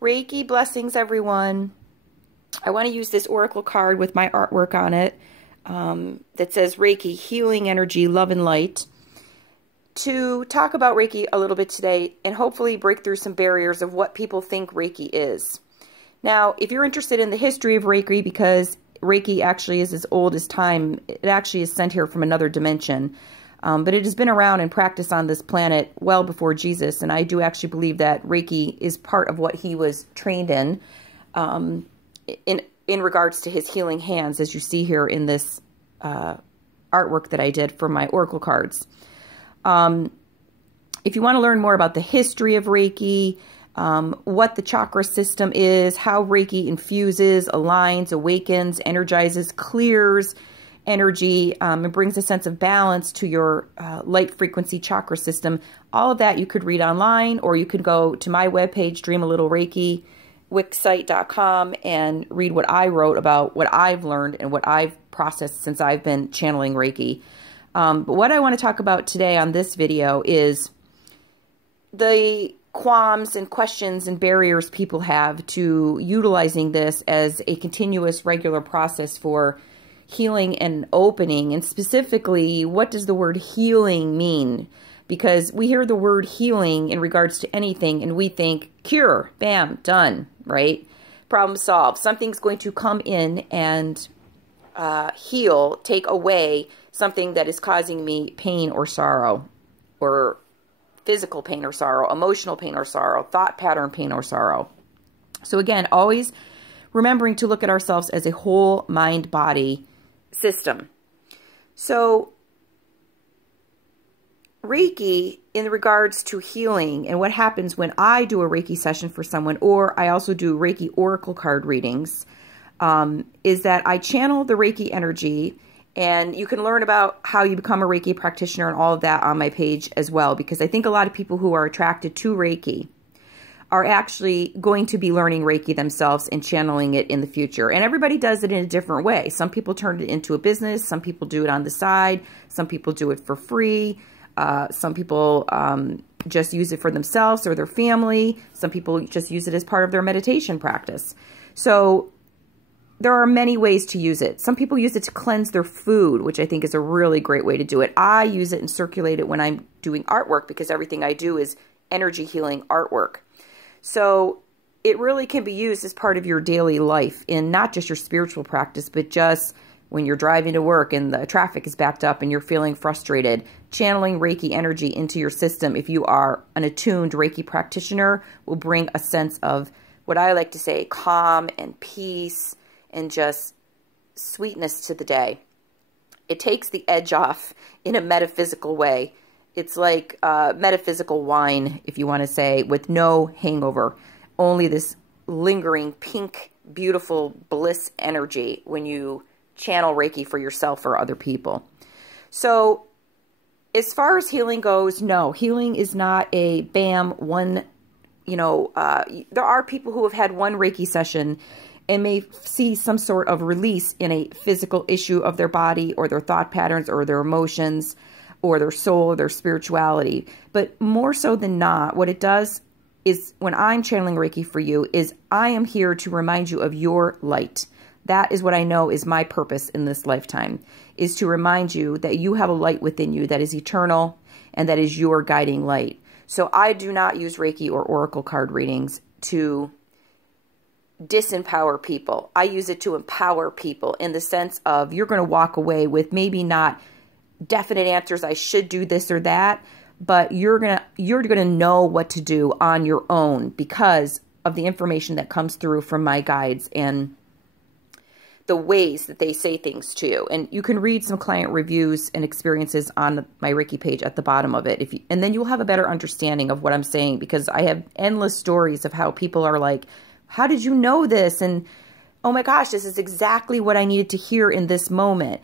Reiki blessings, everyone. I want to use this oracle card with my artwork on it that says Reiki, healing energy, love and light, to talk about Reiki a little bit today and hopefully break through some barriers of what people think Reiki is. Now, if you're interested in the history of Reiki, because Reiki actually is as old as time, it actually is sent here from another dimension. But it has been around and practiced on this planet well before Jesus, and I do actually believe that Reiki is part of what he was trained in regards to his healing hands, as you see here in this artwork that I did for my oracle cards. If you want to learn more about the history of Reiki, what the chakra system is, how Reiki infuses, aligns, awakens, energizes, clears energy, and brings a sense of balance to your light frequency chakra system. All of that you could read online, or you could go to my webpage, dreamalittlereiki, wixsite.com, and read what I wrote about what I've learned and what I've processed since I've been channeling Reiki. But what I want to talk about today on this video is the qualms and questions and barriers people have to utilizing this as a continuous, regular process for healing and opening. And specifically, what does the word healing mean? Because we hear the word healing in regards to anything and we think cure, bam, done, right? Problem solved. Something's going to come in and heal, take away something that is causing me pain or sorrow, or physical pain or sorrow, emotional pain or sorrow, thought pattern pain or sorrow. So again, always remembering to look at ourselves as a whole mind-body system. So Reiki, in regards to healing and what happens when I do a Reiki session for someone, or I also do Reiki oracle card readings, is that I channel the Reiki energy. And you can learn about how you become a Reiki practitioner and all of that on my page as well, because I think a lot of people who are attracted to Reiki are actually going to be learning Reiki themselves and channeling it in the future. And everybody does it in a different way. Some people turn it into a business. Some people do it on the side. Some people do it for free. Some people just use it for themselves or their family. Some people just use it as part of their meditation practice. So there are many ways to use it. Some people use it to cleanse their food, which I think is a really great way to do it. I use it and circulate it when I'm doing artwork, because everything I do is energy healing artwork. So it really can be used as part of your daily life in not just your spiritual practice, but just when you're driving to work and the traffic is backed up and you're feeling frustrated. Channeling Reiki energy into your system, if you are an attuned Reiki practitioner, will bring a sense of what I like to say, calm and peace and just sweetness to the day. It takes the edge off in a metaphysical way. It's like metaphysical wine, if you want to say, with no hangover. Only this lingering pink, beautiful bliss energy when you channel Reiki for yourself or other people. So as far as healing goes, no, healing is not a bam, one, there are people who have had one Reiki session and may see some sort of release in a physical issue of their body or their thought patterns or their emotions or their soul or their spirituality. But more so than not, what it does is, when I'm channeling Reiki for you, is I am here to remind you of your light. That is what I know is my purpose in this lifetime, is to remind you that you have a light within you that is eternal and that is your guiding light. So I do not use Reiki or oracle card readings to disempower people. I use it to empower people in the sense of you're going to walk away with maybe not definite answers, I should do this or that, but you're going to know what to do on your own because of the information that comes through from my guides and the ways that they say things to you. And you can read some client reviews and experiences on my Reiki page at the bottom of it. And then you'll have a better understanding of what I'm saying, because I have endless stories of how people are like, how did you know this? And oh my gosh, this is exactly what I needed to hear in this moment.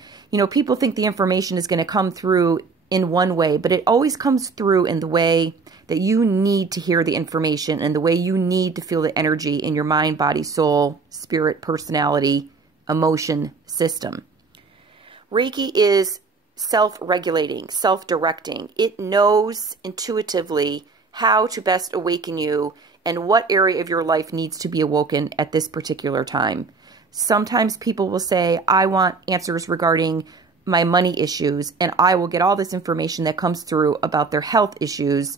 People think the information is going to come through in one way, but it always comes through in the way that you need to hear the information and the way you need to feel the energy in your mind, body, soul, spirit, personality, emotion system. Reiki is self-regulating, self-directing. It knows intuitively how to best awaken you and what area of your life needs to be awoken at this particular time. Sometimes people will say, I want answers regarding my money issues, and I will get all this information that comes through about their health issues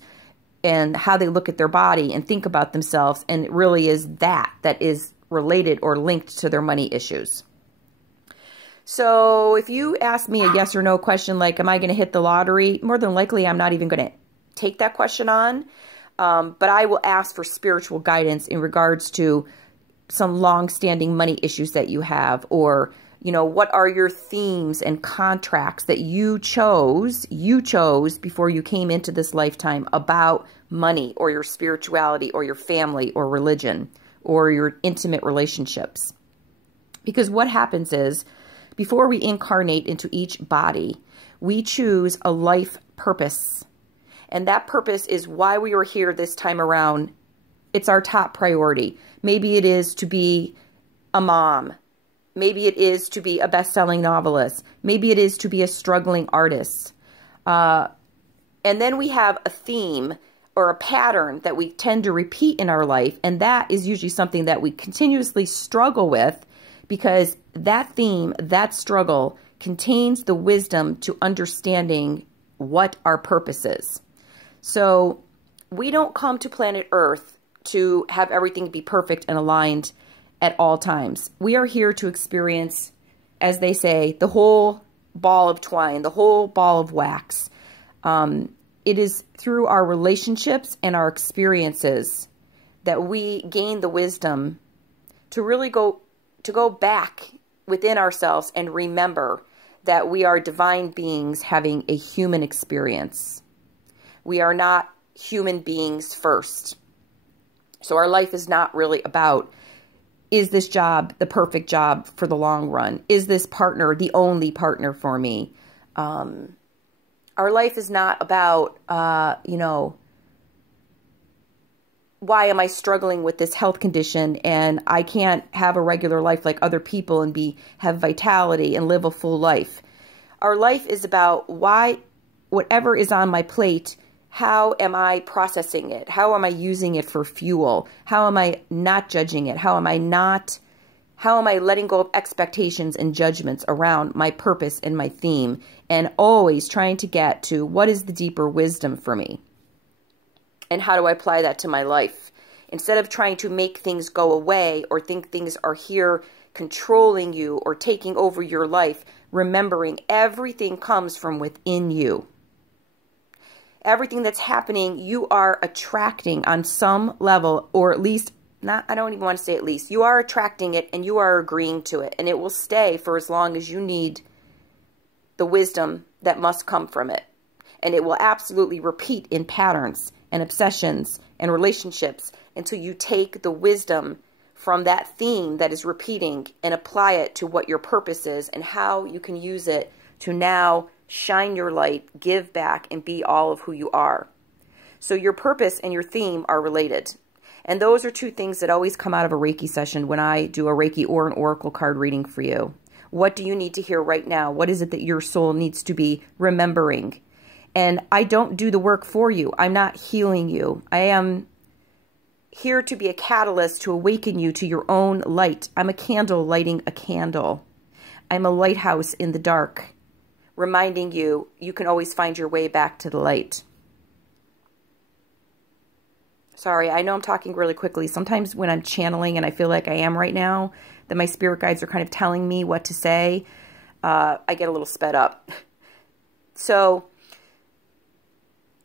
and how they look at their body and think about themselves, and it really is that is related or linked to their money issues. So if you ask me a yes or no question like, am I going to hit the lottery? More than likely, I'm not even going to take that question on. But I will ask for spiritual guidance in regards to some long-standing money issues that you have, or, you know, what are your themes and contracts that you chose before you came into this lifetime about money or your spirituality or your family or religion or your intimate relationships. Because what happens is, before we incarnate into each body, we choose a life purpose. And that purpose is why we are here this time around. It's our top priority. Maybe it is to be a mom. Maybe it is to be a best-selling novelist. Maybe it is to be a struggling artist. And then we have a theme or a pattern that we tend to repeat in our life. And that is usually something that we continuously struggle with, because that theme, that struggle, contains the wisdom to understanding what our purpose is. So we don't come to planet Earth to have everything be perfect and aligned at all times. We are here to experience, as they say, the whole ball of twine, the whole ball of wax. It is through our relationships and our experiences that we gain the wisdom to really go back within ourselves and remember that we are divine beings having a human experience. We are not human beings first. So our life is not really about, is this job the perfect job for the long run? Is this partner the only partner for me? Our life is not about, you know, why am I struggling with this health condition and I can't have a regular life like other people and have vitality and live a full life. Our life is about whatever is on my plate, how am I processing it? How am I using it for fuel? How am I not judging it? How am I letting go of expectations and judgments around my purpose and my theme, and always trying to get to what is the deeper wisdom for me? And how do I apply that to my life? Instead of trying to make things go away or think things are here controlling you or taking over your life, remembering everything comes from within you. Everything that's happening, you are attracting on some level, or at least, I don't even want to say at least, you are attracting it and you are agreeing to it, and it will stay for as long as you need the wisdom that must come from it. And it will absolutely repeat in patterns and obsessions and relationships until you take the wisdom from that theme that is repeating and apply it to what your purpose is and how you can use it to now shine your light, give back, and be all of who you are. So your purpose and your theme are related. And those are two things that always come out of a Reiki session when I do a Reiki or an Oracle card reading for you. What do you need to hear right now? What is it that your soul needs to be remembering? And I don't do the work for you. I'm not healing you. I am here to be a catalyst to awaken you to your own light. I'm a candle lighting a candle. I'm a lighthouse in the dark, reminding you you can always find your way back to the light. Sorry, I know I'm talking really quickly. Sometimes when I'm channeling, and I feel like I am right now, that my spirit guides are kind of telling me what to say, I get a little sped up. So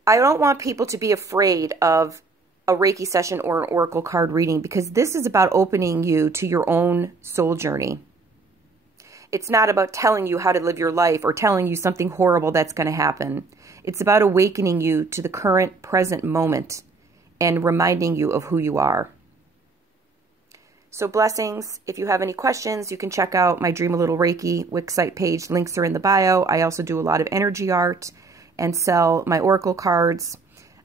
I don't want people to be afraid of a Reiki session or an Oracle card reading, because this is about opening you to your own soul journey. It's not about telling you how to live your life or telling you something horrible that's going to happen. It's about awakening you to the current present moment and reminding you of who you are. So blessings. If you have any questions, you can check out my Dream a Little Reiki Wix site page. Links are in the bio. I also do a lot of energy art and sell my Oracle cards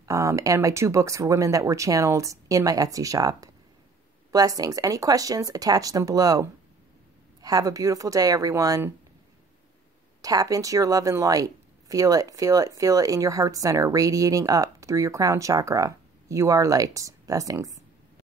and my 2 books for women that were channeled in my Etsy shop. Blessings. Any questions, attach them below. Have a beautiful day, everyone. Tap into your love and light. Feel it, feel it, feel it in your heart center, radiating up through your crown chakra. You are light. Blessings.